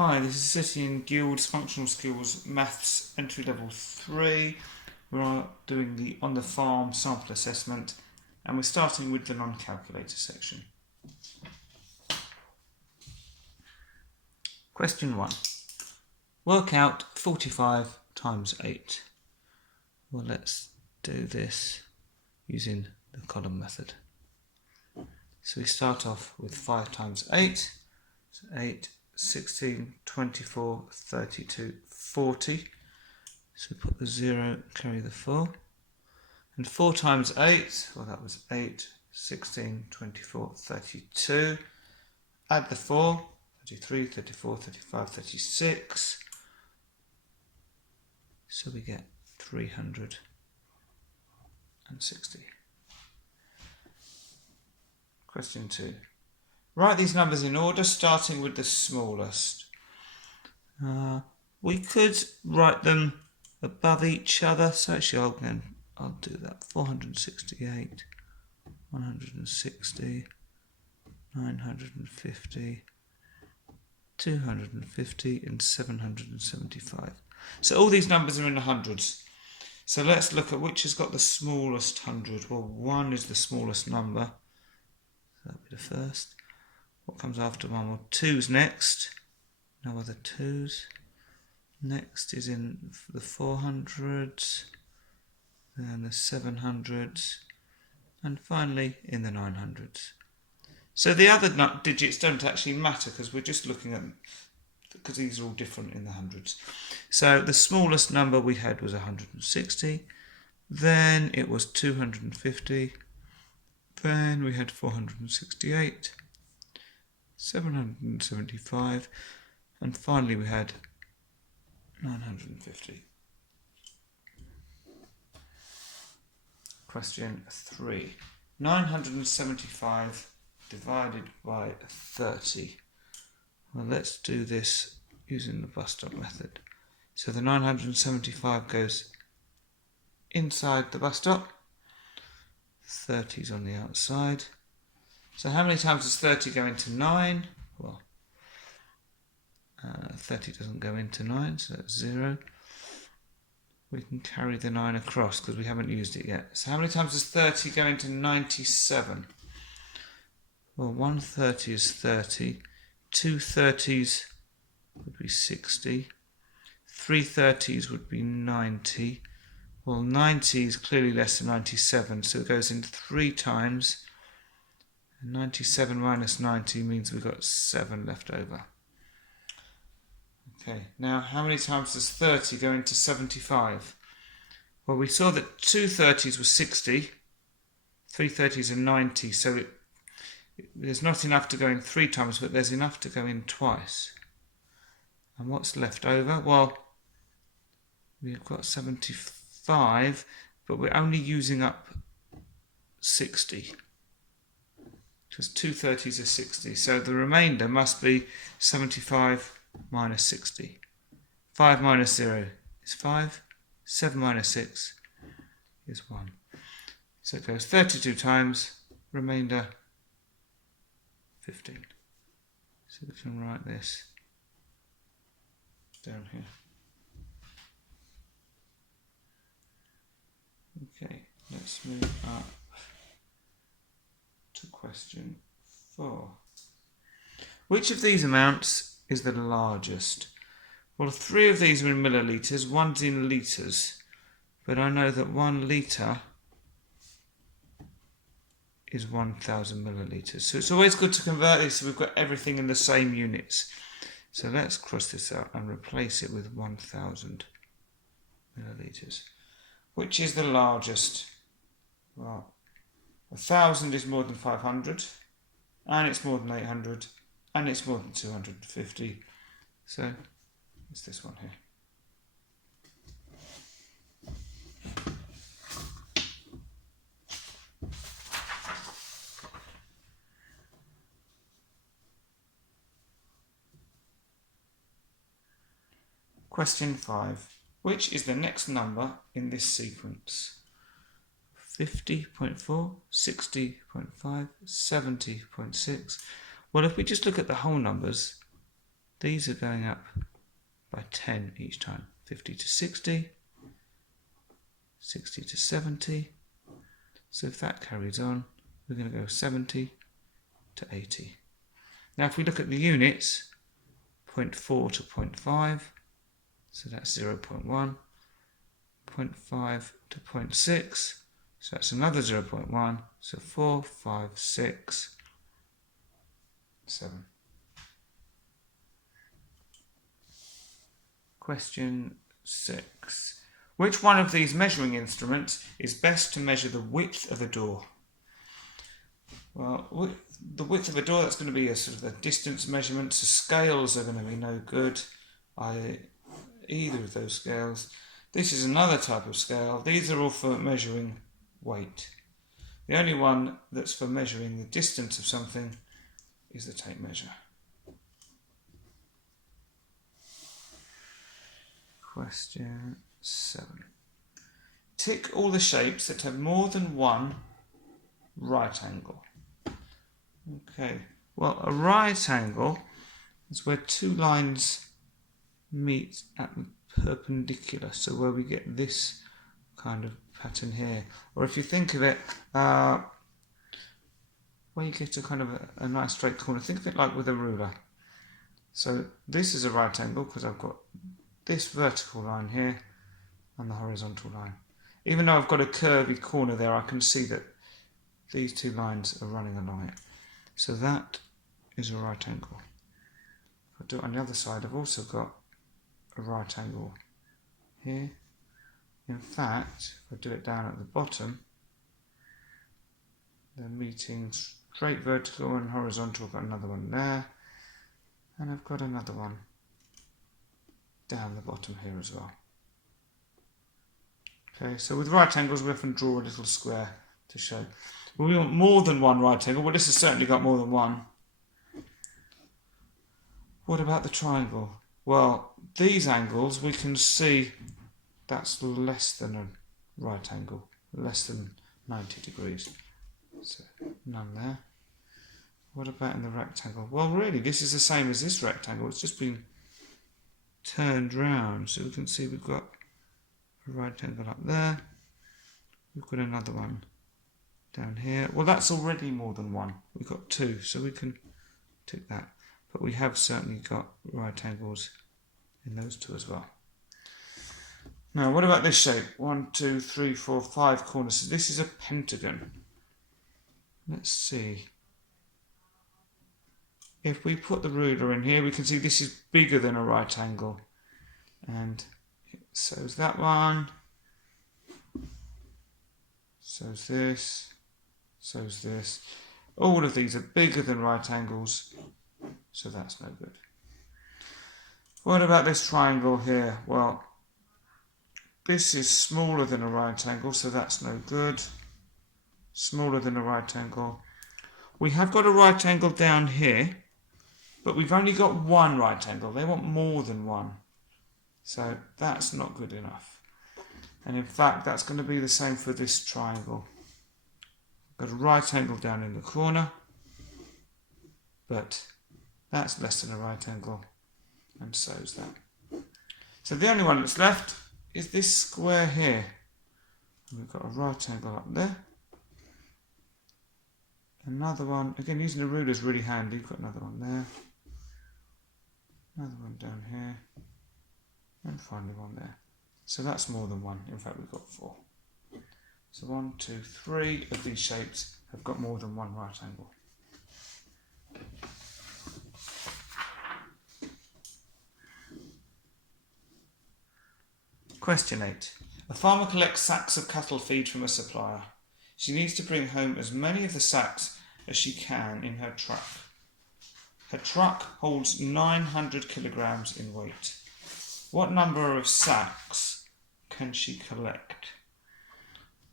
Hi, this is City and Guild's Functional Skills Maths Entry Level 3. We're doing the On the Farm sample assessment and we're starting with the non-calculator section. Question 1. Work out 45 times 8. Well, let's do this using the column method. So we start off with 5 times 8. So 8, 16, 24, 32, 40. So put the 0, carry the 4. And 4 times 8, well that was 8, 16, 24, 32. Add the 4, 33, 34, 35, 36. So we get 360. Question 2. Write these numbers in order, starting with the smallest. We could write them above each other, so actually I'll do that. 468, 160, 950, 250 and 775. So all these numbers are in the hundreds. So let's look at which has got the smallest hundred. Well, 1 is the smallest number. So that'll be the first. What comes after 1? Well, 2's next. No other 2's. Next is in the 400s, then the 700s, and finally in the 900s. So the other digits don't actually matter because we're just looking at them, because these are all different in the hundreds. So the smallest number we had was 160, then it was 250, then we had 468, 775, and finally we had 950. Question 3. 975 divided by 30. Well, let's do this using the bus stop method. So the 975 goes inside the bus stop. 30's on the outside. So how many times does 30 go into 9? Well, 30 doesn't go into 9, so that's 0. We can carry the 9 across because we haven't used it yet. So how many times does 30 go into 97? Well, 1 30 is 30. 2 30s would be 60. 3 30s would be 90. Well, 90 is clearly less than 97, so it goes in 3 times. And 97 minus 90 means we've got 7 left over. Okay, now how many times does 30 go into 75? Well, we saw that 2 30s were 60, 3 30s are 90, so there's not enough to go in 3 times, but there's enough to go in twice. And what's left over? Well, we've got 75, but we're only using up 60. Because 2 30s are 60, so the remainder must be 75 minus 60. 5 minus 0 is 5. 7 minus 6 is 1. So it goes 32 times, remainder 15. So we can write this down here. Okay, let's move up to question 4. Which of these amounts is the largest? Well, 3 of these are in millilitres, 1's in litres, but I know that 1 litre is 1,000 millilitres. So it's always good to convert this so we've got everything in the same units. So let's cross this out and replace it with 1,000 millilitres. Which is the largest? Well, 1,000 is more than 500, and it's more than 800, and it's more than 250. So it's this one here. Question 5. Which is the next number in this sequence? 50.4, 60.5, 70.6. Well, if we just look at the whole numbers, these are going up by 10 each time. 50 to 60, 60 to 70. So if that carries on, we're going to go 70 to 80. Now if we look at the units, 0.4 to 0.5, so that's 0.1, 0.5 to 0.6, so that's another 0.1, so 4, 5, 6, 7. Question 6. Which one of these measuring instruments is best to measure the width of a door? Well, the width of a door, that's going to be a sort of a distance measurement, so scales are going to be no good, either of those scales. This is another type of scale. These are all for measuring weight. The only one that's for measuring the distance of something is the tape measure. Question 7. Tick all the shapes that have more than one right angle. Okay, well, a right angle is where two lines meet at the perpendicular, so where we get this kind of pattern here. Or if you think of it, where you get a kind of a nice straight corner, think of it like with a ruler. So this is a right angle because I've got this vertical line here and the horizontal line. Even though I've got a curvy corner there, I can see that these two lines are running along it. So that is a right angle. If I do it on the other side, I've also got a right angle here. In fact, if I do it down at the bottom, they're meeting straight vertical and horizontal. I've got another one there, and I've got another one down the bottom here as well. Okay, so with right angles we often draw a little square to show. Well, we want more than one right angle. Well, this has certainly got more than one. What about the triangle? Well, these angles we can see that's less than a right angle, less than 90 degrees. So none there. What about in the rectangle? Well, really, this is the same as this rectangle. It's just been turned round. So we can see we've got a right angle up there. We've got another one down here. Well, that's already more than one. We've got two, so we can tick that. But we have certainly got right angles in those two as well. Now, what about this shape? 1, 2, 3, 4, 5 corners. So this is a pentagon. Let's see. If we put the ruler in here, we can see this is bigger than a right angle. And so's that one. So's this. So's this. All of these are bigger than right angles, so that's no good. What about this triangle here? Well, this is smaller than a right angle, so that's no good. Smaller than a right angle. We have got a right angle down here, but we've only got one right angle. They want more than one. So that's not good enough. And in fact, that's going to be the same for this triangle. Got a right angle down in the corner, but that's less than a right angle, and so is that. So the only one that's left is this square here. And we've got a right angle up there. Another one, again using a ruler is really handy. We've got another one there. Another one down here. And finally one there. So that's more than one. In fact, we've got 4. So 1, 2, 3 of these shapes have got more than one right angle. Question 8. A farmer collects sacks of cattle feed from a supplier. She needs to bring home as many of the sacks as she can in her truck. Her truck holds 900 kilograms in weight. What number of sacks can she collect?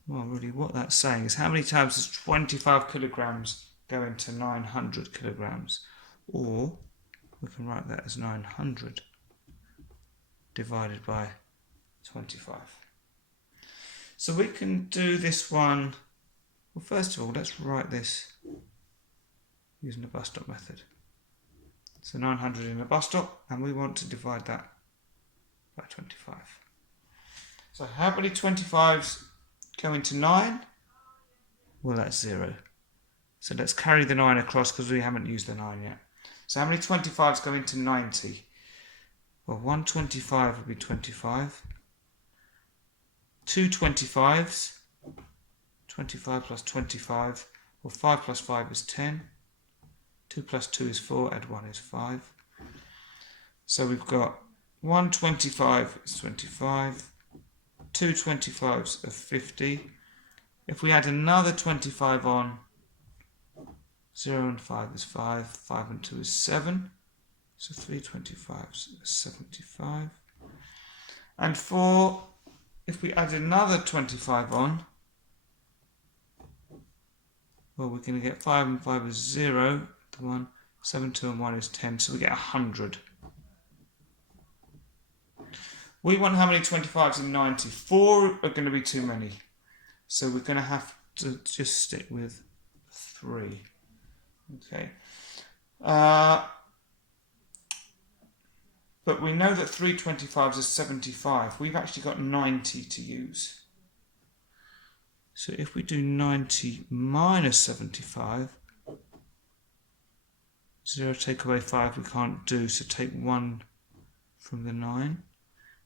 Well, really what that's saying is how many times does 25 kilograms go into 900 kilograms? Or we can write that as 900 divided by 25. So we can do this one. Well, first of all, let's write this using the bus stop method. So 900 in a bus stop, and we want to divide that by 25. So how many 25s go into 9? Well, that's 0. So let's carry the 9 across because we haven't used the 9 yet. So how many 25s go into 90? Well, 125 would be 25. 2 25s, 25 plus 25, well 5 plus 5 is 10. 2 plus 2 is 4, add 1 is 5. So we've got 125 is 25, 2 25s are 50. If we add another 25 on, 0 and 5 is 5, 5 and 2 is 7. So 3 25s is 75. And 4, if we add another 25 on, well, we're going to get 5 and 5 is 0, the 1, 7, 2 and 1 is 10, so we get 100. We want how many 25s in 90? 4 are going to be too many, so we're going to have to just stick with 3. Okay. But we know that 3 25s is 75. We've actually got 90 to use. So if we do 90 minus 75, 0 take away 5 we can't do, so take 1 from the 9.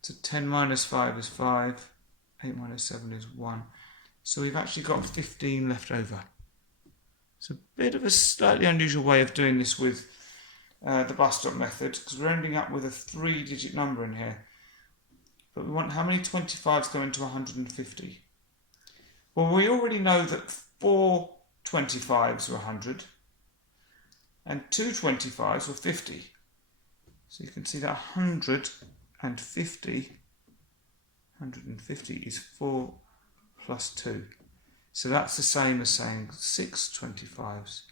So 10 minus 5 is 5, 8 minus 7 is 1. So we've actually got 15 left over. It's a bit of a slightly unusual way of doing this with the bus stop method, because we're ending up with a 3-digit number in here. But we want how many 25s go into 150? Well, we already know that 4 25s were 100 and 2 25s were 50. So you can see that 150 is 4 plus 2. So that's the same as saying 6 25s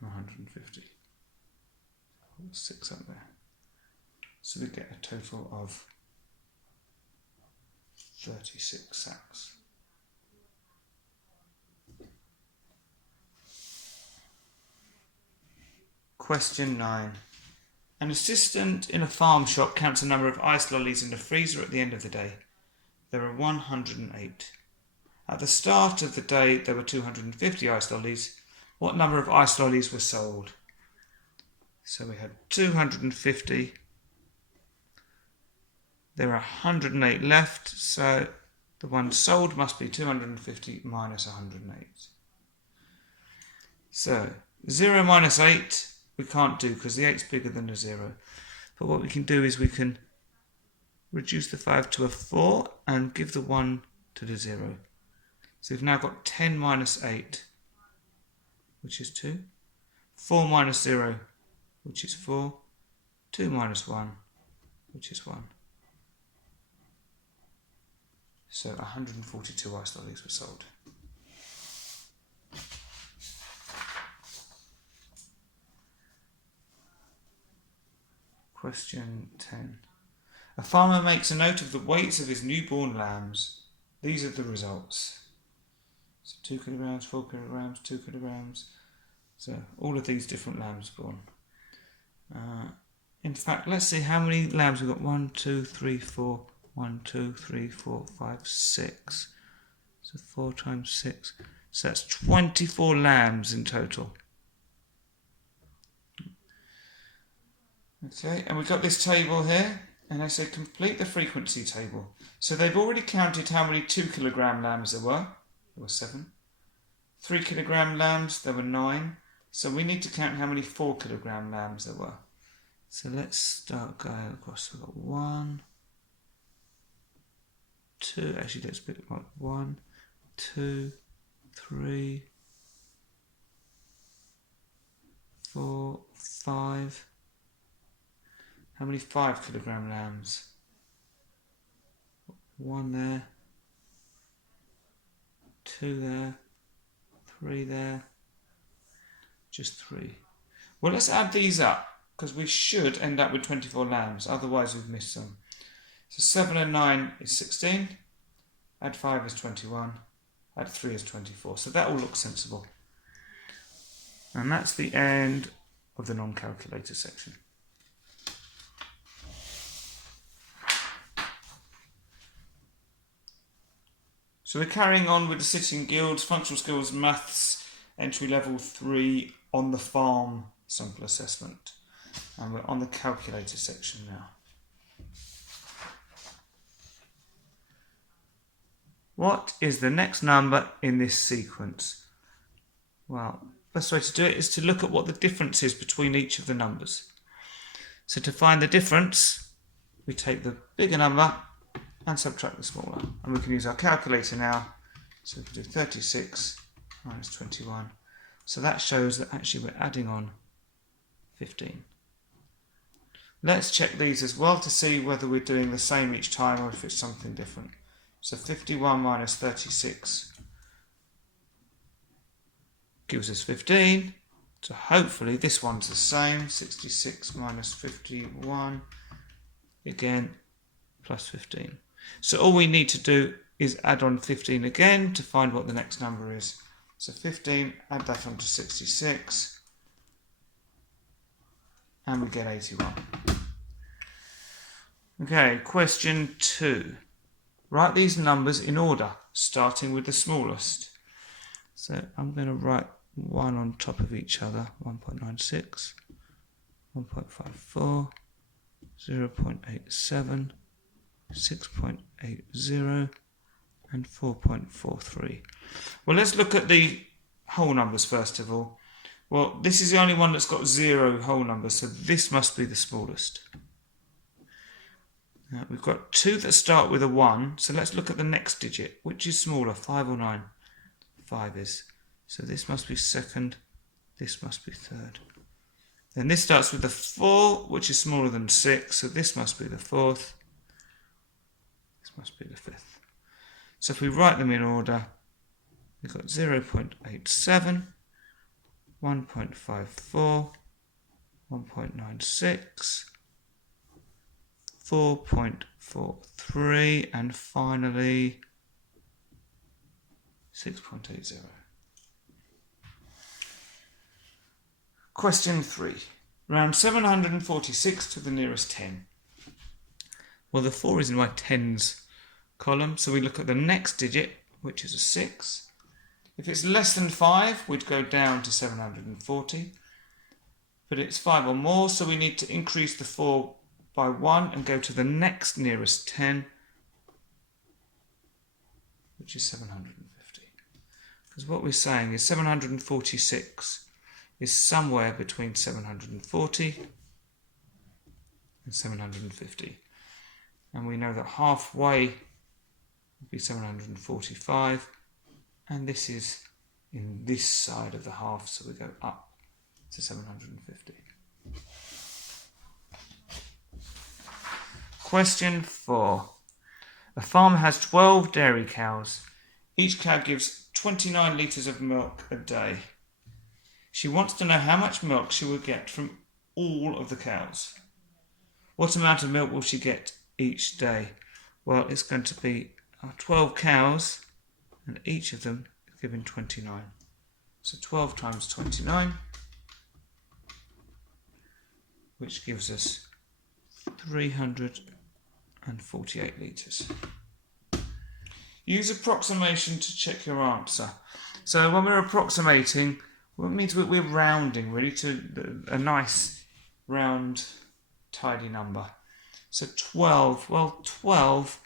and 150. 6 up there. So we get a total of 36 sacks. Question 9. An assistant in a farm shop counts the number of ice lollies in the freezer at the end of the day. There are 108. At the start of the day there were 250 ice lollies. What number of ice lollies were sold? So we had 250. There are 108 left, so the one sold must be 250 minus 108. So 0 minus 8 we can't do because the 8 is bigger than the 0. But what we can do is we can reduce the 5 to a 4 and give the 1 to the 0. So we've now got 10 minus 8, which is 2. 4 minus 0, which is 4. 2 minus 1, which is 1. So 142 ice lollies were sold. Question 10. A farmer makes a note of the weights of his newborn lambs. These are the results. So 2 kilograms, 4 kilograms, 2 kilograms. So all of these different lambs born. In fact, let's see how many lambs we've got. 1, 2, 3, 4. 1, 2, 3, 4, 5, 6. So 4 times 6. So that's 24 lambs in total. Okay, and we've got this table here, and I say complete the frequency table. So they've already counted how many 2 kilogram lambs there were. There were 7. 3 kilogram lambs, there were 9. So we need to count how many 4 kilogram lambs there were. So let's start going across. We've got 1, 2, actually let's split it up. 1, 2, 3, 4, 5. How many 5 kilogram lambs? 1 there, 2 there, 3 there, just 3. Well, let's add these up because we should end up with 24 lambs, otherwise we've missed some. So 7 and 9 is 16, add 5 is 21, add 3 is 24. So that all looks sensible. And that's the end of the non-calculator section. So we're carrying on with the Sitting Guilds Functional Skills Maths Entry Level 3 on the Farm sample assessment. And we're on the calculator section now. What is the next number in this sequence? Well, best way to do it is to look at what the difference is between each of the numbers. So to find the difference, we take the bigger number and subtract the smaller. And we can use our calculator now. So we can do 36 minus 21. So that shows that actually we're adding on 15. Let's check these as well to see whether we're doing the same each time or if it's something different. So 51 minus 36 gives us 15. So hopefully this one's the same. 66 minus 51, again, plus 15. So all we need to do is add on 15 again to find what the next number is. So 15, add that on to 66, and we get 81. Okay, question 2. Write these numbers in order, starting with the smallest. So I'm going to write one on top of each other. 1.96, 1.54, 0.87, 6.80 and 4.43. Well, let's look at the whole numbers first of all. Well, this is the only one that's got 0 whole numbers, so this must be the smallest. Now, we've got 2 that start with a 1, so let's look at the next digit. Which is smaller, 5 or 9? 5 is. So this must be second, this must be third. Then this starts with a 4, which is smaller than 6, so this must be the fourth. This must be the fifth. So if we write them in order, we've got 0.87, 1.54, 1.96, 4.43, and finally 6.80. Question 3. Round 746 to the nearest 10. Well, the 4 is in my tens column, so we look at the next digit, which is a 6. If it's less than 5, we'd go down to 740. But it's 5 or more, so we need to increase the 4 by 1 and go to the next nearest 10, which is 750. Because what we're saying is 746 is somewhere between 740 and 750. And we know that halfway would be 745, and this is in this side of the half, so we go up to 750. Question 4. A farmer has 12 dairy cows. Each cow gives 29 litres of milk a day. She wants to know how much milk she will get from all of the cows. What amount of milk will she get each day? Well, it's going to be 12 cows, and each of them is given 29. So 12 times 29, which gives us 348 litres. Use approximation to check your answer. So when we're approximating, well, it means we're rounding really to a nice round tidy number. So 12, well 12,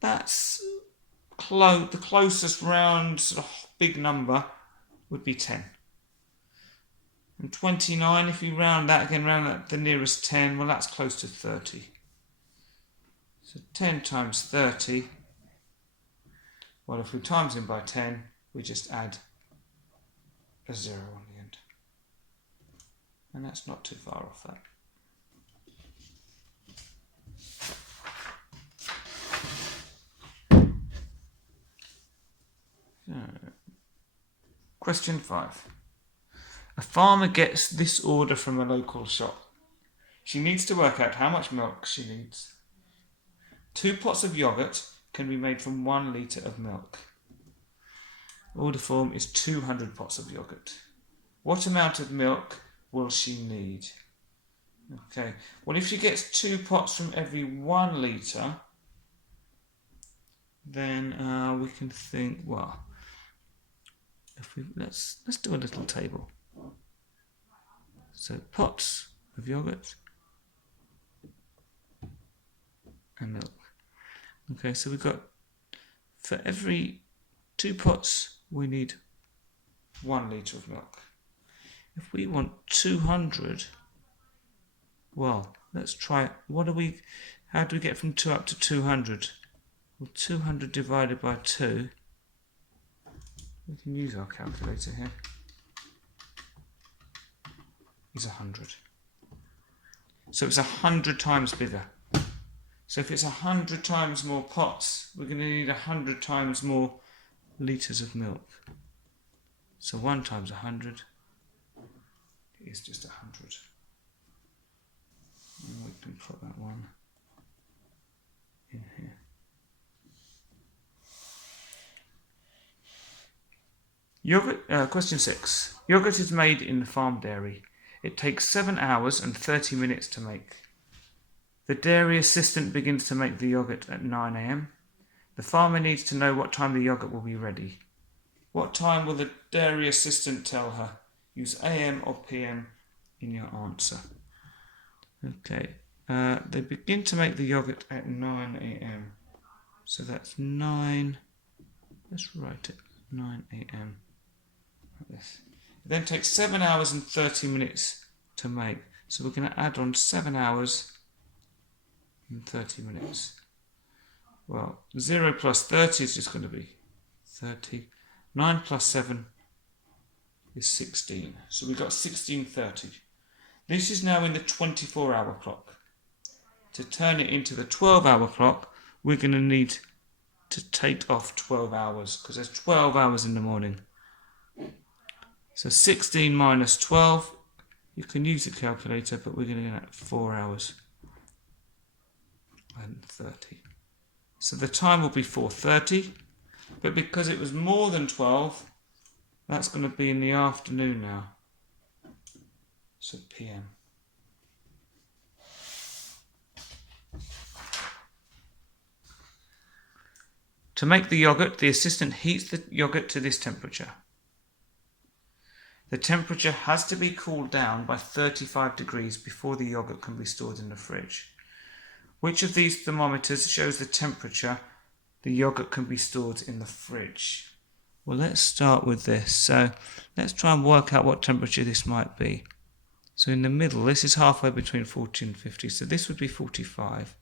that's the closest round sort of big number would be 10. And 29, if you round that again, round that the nearest 10, well that's close to 30. So 10 times 30, well if we times them by 10, we just add a 0 on the end. And that's not too far off that. Question 5. A farmer gets this order from a local shop. She needs to work out how much milk she needs. 2 pots of yogurt can be made from 1 litre of milk. Order form is 200 pots of yogurt. What amount of milk will she need? Okay, well, if she gets 2 pots from every 1 litre, then we can think, well, if we let's do a little table. So pots of yogurt and milk. Okay, so we've got, for every 2 pots we need 1 litre of milk. If we want 200, well, let's try it. How do we get from 2 up to 200? Well, 200 divided by 2, we can use our calculator here, is 100. So it's 100 times bigger. So if it's 100 times more pots, we're going to need 100 times more litres of milk. So 1 times 100 is just 100. And we can put that one in here. Yogurt, question 6. Yogurt is made in the farm dairy. It takes 7 hours and 30 minutes to make. The dairy assistant begins to make the yogurt at 9 a.m. The farmer needs to know what time the yogurt will be ready. What time will the dairy assistant tell her? Use AM or PM in your answer. Okay, they begin to make the yogurt at 9 a.m. So that's 9, let's write it, 9 a.m. like this. It then takes 7 hours and 30 minutes to make. So we're going to add on 7 hours and 30 minutes. Well, 0 plus 30 is just going to be 30. 9 plus 7 is 16. So we've got 16:30. This is now in the 24-hour clock. To turn it into the 12-hour clock, we're going to need to take off 12 hours because there's 12 hours in the morning. So 16 minus 12, you can use a calculator, but we're going to get 4 hours and 30. So the time will be 4:30, but because it was more than 12, that's going to be in the afternoon now. So PM. To make the yogurt, the assistant heats the yogurt to this temperature. The temperature has to be cooled down by 35 degrees before the yogurt can be stored in the fridge. Which of these thermometers shows the temperature the yogurt can be stored in the fridge? Well, let's start with this. So let's try and work out what temperature this might be. So in the middle, this is halfway between 40 and 50. So this would be 45.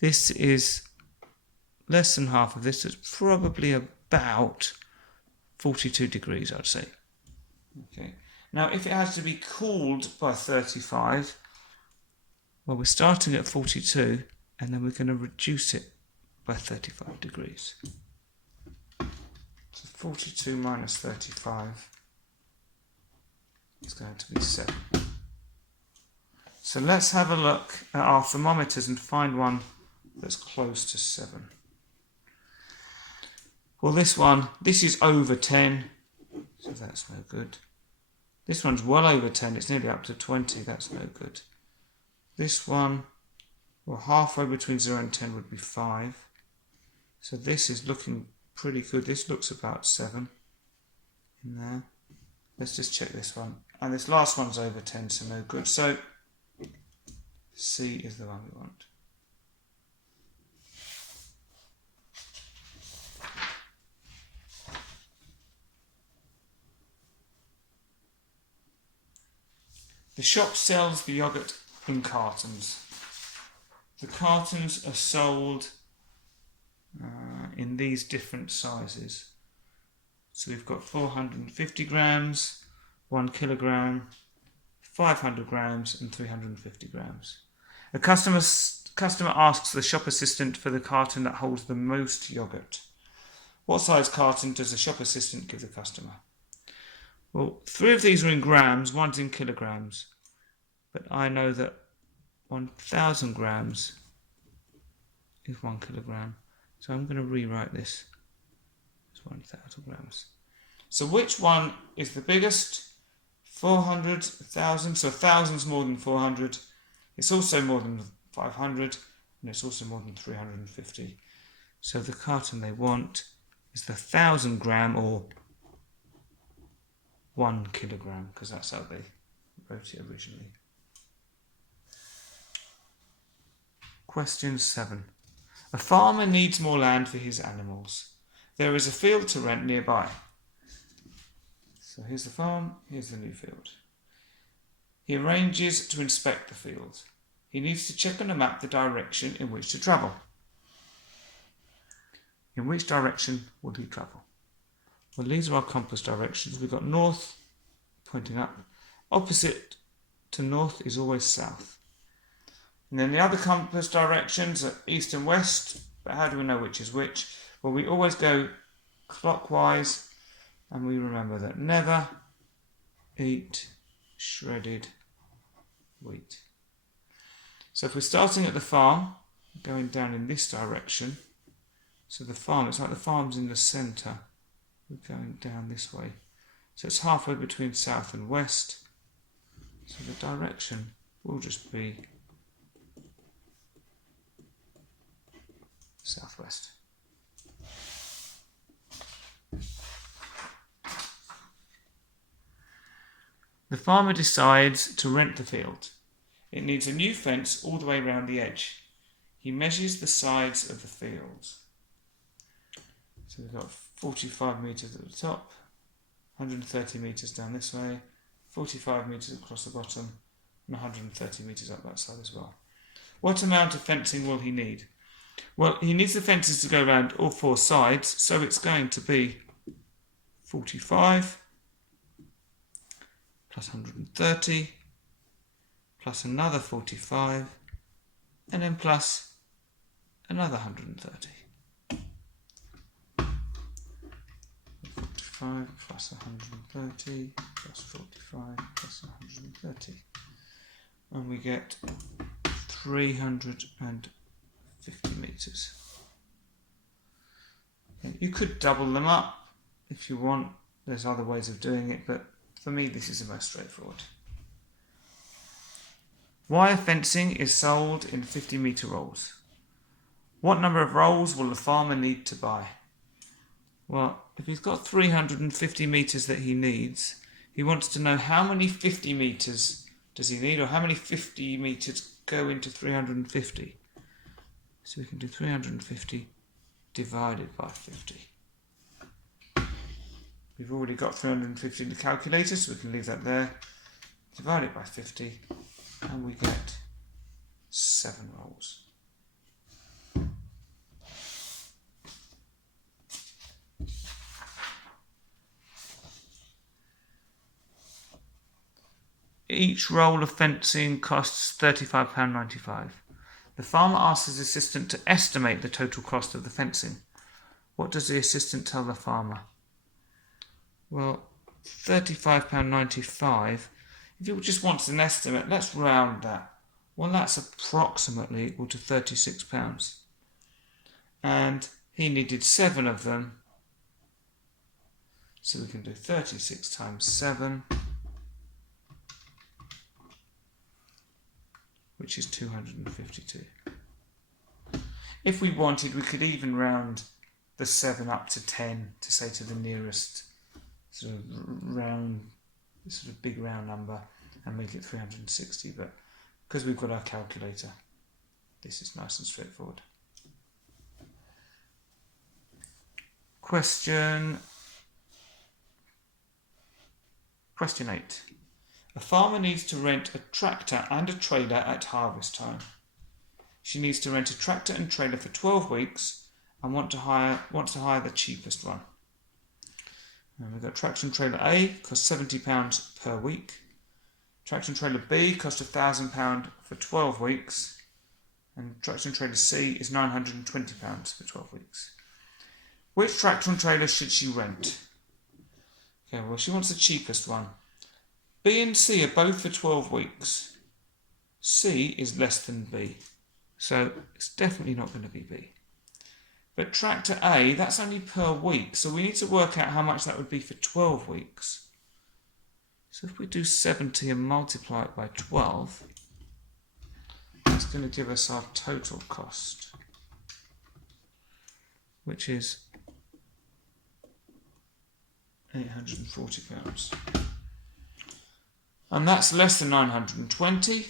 This is less than half of this. It's probably about 42 degrees, I'd say. Okay. Now, if it has to be cooled by 35, well, we're starting at 42, and then we're going to reduce it by 35 degrees. So 42 minus 35 is going to be 7. So let's have a look at our thermometers and find one that's close to 7. Well, this is over 10, so that's no good. This one's well over 10, it's nearly up to 20, that's no good. This one, well, halfway between 0 and 10 would be 5. So this is looking pretty good. This looks about 7 in there. Let's just check this one. And this last one's over 10, so no good. So C is the one we want. The shop sells the yogurt in cartons. The cartons are sold in these different sizes. So we've got 450 grams, 1 kilogram, 500 grams and 350 grams. A customer asks the shop assistant for the carton that holds the most yogurt. What size carton does the shop assistant give the customer? Well, 3 of these are in grams, 1's in kilograms. But I know that 1,000 grams is 1 kilogram. So I'm going to rewrite this as 1,000 grams. So which one is the biggest? 400, 1,000, so 1,000's more than 400. It's also more than 500, and it's also more than 350. So the carton they want is the 1,000 gram or 1 kilogram, because that's how they wrote it originally. Question 7. A farmer needs more land for his animals. There is a field to rent nearby. So here's the farm, here's the new field. He arranges to inspect the field. He needs to check on a map the direction in which to travel. In which direction will he travel? Well, these are our compass directions. We've got north pointing up. Opposite to north is always south. And then the other compass directions are east and west. But how do we know which is which? Well, we always go clockwise, and we remember that never eat shredded wheat. So if we're starting at the farm, going down in this direction, so the farm, it's like the farm's in the centre, we're going down this way. So it's halfway between south and west, so the direction will just be southwest. The farmer decides to rent the field. It needs a new fence all the way around the edge. He measures the sides of the field. So we've got 45 metres at the top, 130 metres down this way, 45 metres across the bottom, and 130 metres up that side as well. What amount of fencing will he need? Well, he needs the fences to go around all 4 sides, so it's going to be 45 plus 130 plus another 45 and then plus another 130. 45 plus 130 plus 45 plus 130. And we get 350 metres. You could double them up if you want. There's other ways of doing it, but for me this is the most straightforward. Wire fencing is sold in 50 metre rolls. What number of rolls will the farmer need to buy? Well, if he's got 350 metres that he needs, he wants to know how many 50 metres does he need, or how many 50 metres go into 350. So we can do 350 divided by 50. We've already got 350 in the calculator, so we can leave that there. Divide it by 50, and we get 7 rolls. Each roll of fencing costs £35.95. The farmer asks his assistant to estimate the total cost of the fencing. What does the assistant tell the farmer? Well, £35.95. If you just want an estimate, let's round that. Well, that's approximately equal to £36. And he needed 7 of them. So we can do 36 times 7, which is 252. If we wanted, we could even round the 7 up to 10 to say to the nearest sort of big round number and make it 360, but because we've got our calculator, this is nice and straightforward. Question 8. A farmer needs to rent a tractor and a trailer at harvest time. She needs to rent a tractor and trailer for 12 weeks and wants to hire the cheapest one. And we've got tractor and trailer A, costs £70 per week. Tractor and trailer B costs £1,000 for 12 weeks. And tractor and trailer C is £920 for 12 weeks. Which tractor and trailer should she rent? Okay, well, she wants the cheapest one. B and C are both for 12 weeks. C is less than B, so it's definitely not going to be B. But tractor A, that's only per week, so we need to work out how much that would be for 12 weeks. So if we do 70 and multiply it by 12, it's going to give us our total cost, which is £840. And that's less than 920,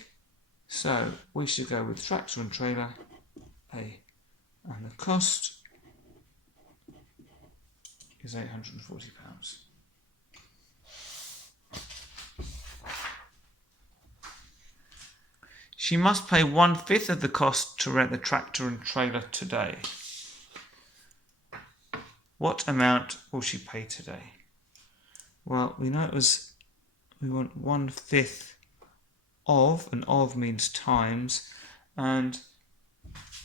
so we should go with tractor and trailer A, and the cost is £840. She must pay 1/5 of the cost to rent the tractor and trailer today. What amount will she pay today? Well, we know we want 1/5 of, and of means times, and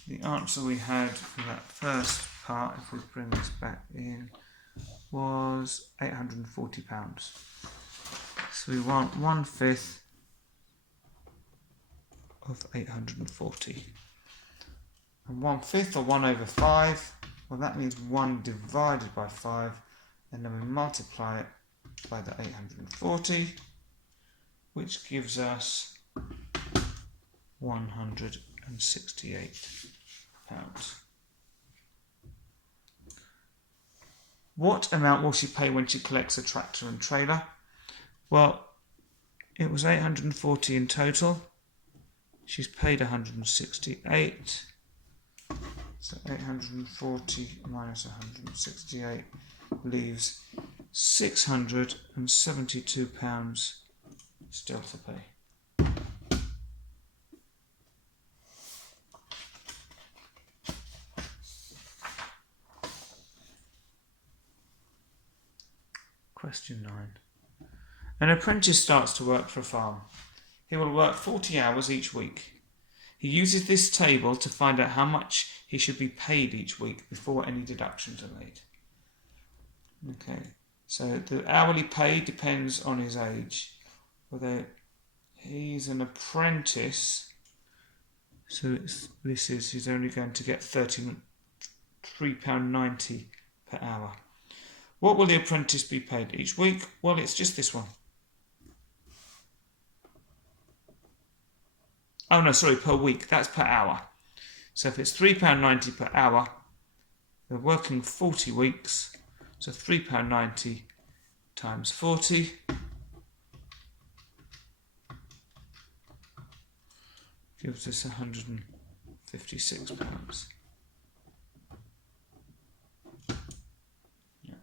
the answer we had for that first part, if we bring this back in, was £840. So we want 1/5 of 840. And 1/5 or 1/5, well, that means 1 divided by 5, and then we multiply it by the 840, which gives us £168. What amount will she pay when she collects a tractor and trailer? Well, it was 840 in total. She's paid 168. So 840 minus 168 leaves £672 still to pay. Question 9. An apprentice starts to work for a farm. He will work 40 hours each week. He uses this table to find out how much he should be paid each week before any deductions are made. Okay, so the hourly pay depends on his age. Whether he's an apprentice, so he's only going to get £3.90 per hour. What will the apprentice be paid each week? Well, it's just this one. Oh no, sorry, per week. That's per hour. So if it's £3.90 per hour, they're working 40 weeks. So £3.90 times 40 gives us £156. Yeah.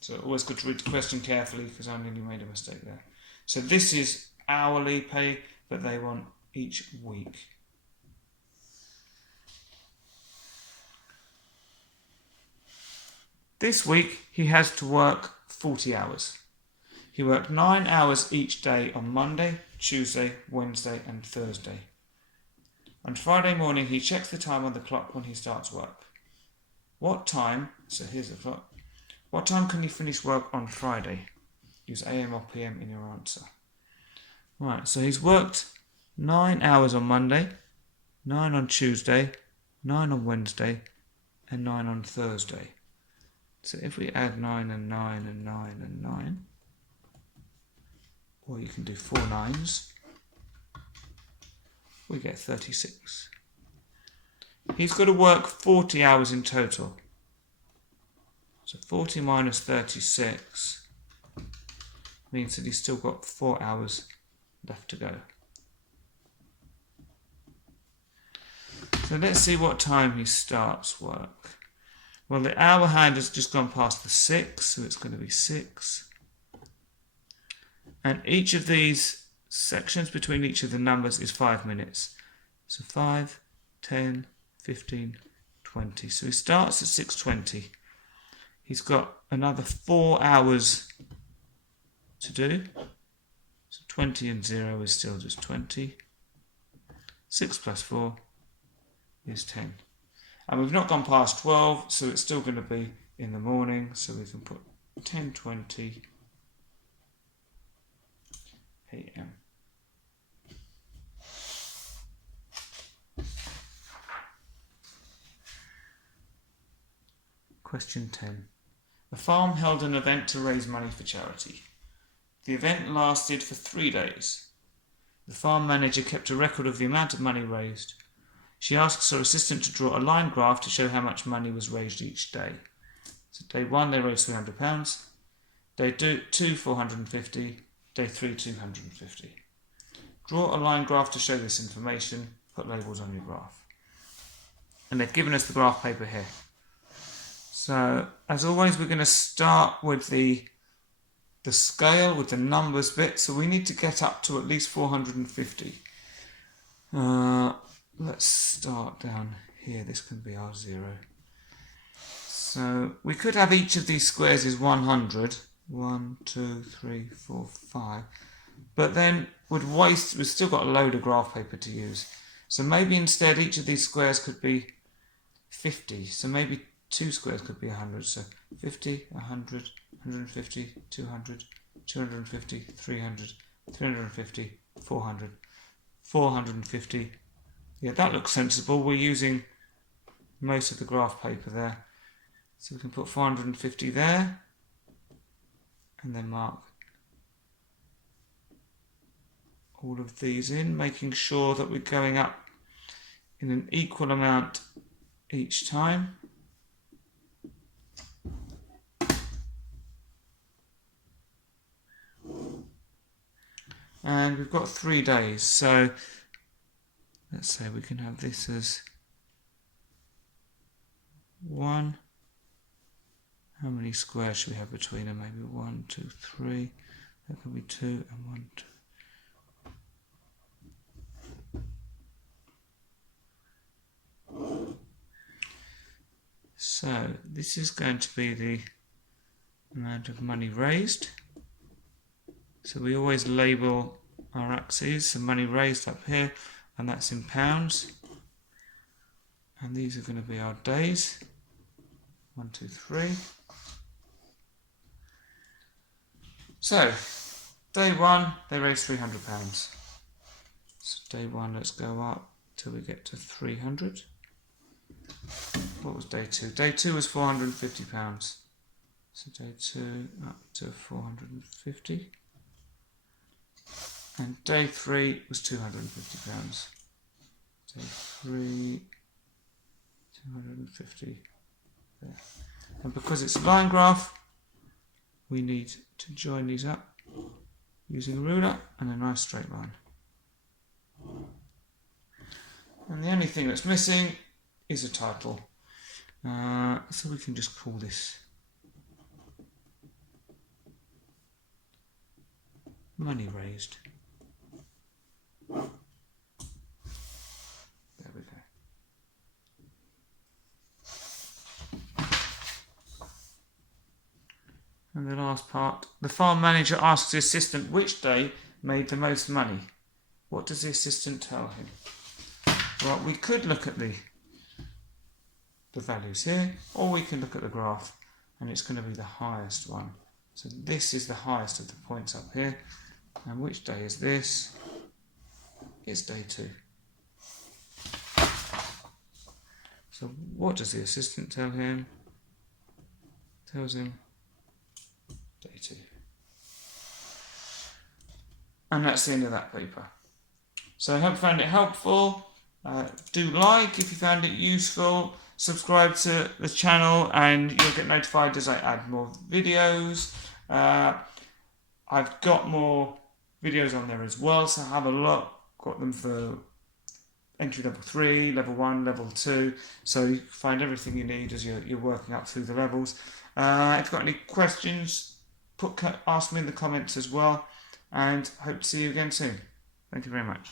So always good to read the question carefully because I nearly made a mistake there. So this is hourly pay, but they want each week. This week he has to work 40 hours. He worked 9 hours each day on Monday, Tuesday, Wednesday and Thursday. On Friday morning he checks the time on the clock when he starts work. What time, so here's the clock, what time can you finish work on Friday? Use AM or PM in your answer. Right, so he's worked 9 hours on Monday, 9 on Tuesday, 9 on Wednesday, and 9 on Thursday. So if we add 9 and 9 and 9 and 9, or you can do 4 9s, we get 36. He's got to work 40 hours in total. So 40 minus 36 means that he's still got 4 hours left to go. So let's see what time he starts work. Well, the hour hand has just gone past the 6, so it's going to be 6. And each of these sections between each of the numbers is 5 minutes. So 5, 10, 15, 20. So he starts at 6:20. He's got another 4 hours to do. So 20 and 0 is still just 20. 6 plus 4 is 10. And we've not gone past 12, so it's still going to be in the morning. So we can put 10:20 a.m. Question 10. A farm held an event to raise money for charity. The event lasted for 3 days. The farm manager kept a record of the amount of money raised. She asks her assistant to draw a line graph to show how much money was raised each day. So day 1 they raised £300, day 2 450, day 3 250. Draw a line graph to show this information, put labels on your graph. And they've given us the graph paper here. So as always we're going to start with the scale, with the numbers bit, so we need to get up to at least 450. Let's start down here, this can be our 0. So we could have each of these squares is 100, 1, 2, 3, 4, 5, but then we've still got a load of graph paper to use. So maybe instead each of these squares could be 50, so maybe 2 squares could be 100, so 50, 100, 150, 200, 250, 300, 350, 400, 450. Yeah, that looks sensible. We're using most of the graph paper there. So we can put 450 there and then mark all of these in, making sure that we're going up in an equal amount each time. And we've got 3 days, so let's say we can have this as 1. How many squares should we have between them? Maybe 1, 2, 3. That could be 2 and 1, 2. So this is going to be the amount of money raised. So we always label our axes, so money raised up here, and that's in pounds. And these are going to be our days. 1, 2, 3. So, day 1, they raised £300. So day 1, let's go up till we get to 300. What was day 2? Day 2 was £450. So day 2 up to 450. And day 3 was £250. Day 3, 250 there. And because it's a line graph, we need to join these up using a ruler and a nice straight line. And the only thing that's missing is a title. So we can just call this Money Raised. There we go. And the last part, the farm manager asks the assistant which day made the most money. What does the assistant tell him? Well, we could look at the values here, or we can look at the graph, and it's going to be the highest one. So this is the highest of the points up here. And which day is this? It's day 2. So what does the assistant tell him? Tells him day 2. And that's the end of that paper. So I hope you found it helpful. Do like if you found it useful. Subscribe to the channel and you'll get notified as I add more videos. I've got more videos on there as well, so have a look. Got them for entry level 3, level 1, level 2, so you find everything you need as you're working up through the levels. If you've got any questions, ask me in the comments as well, and hope to see you again soon. Thank you very much.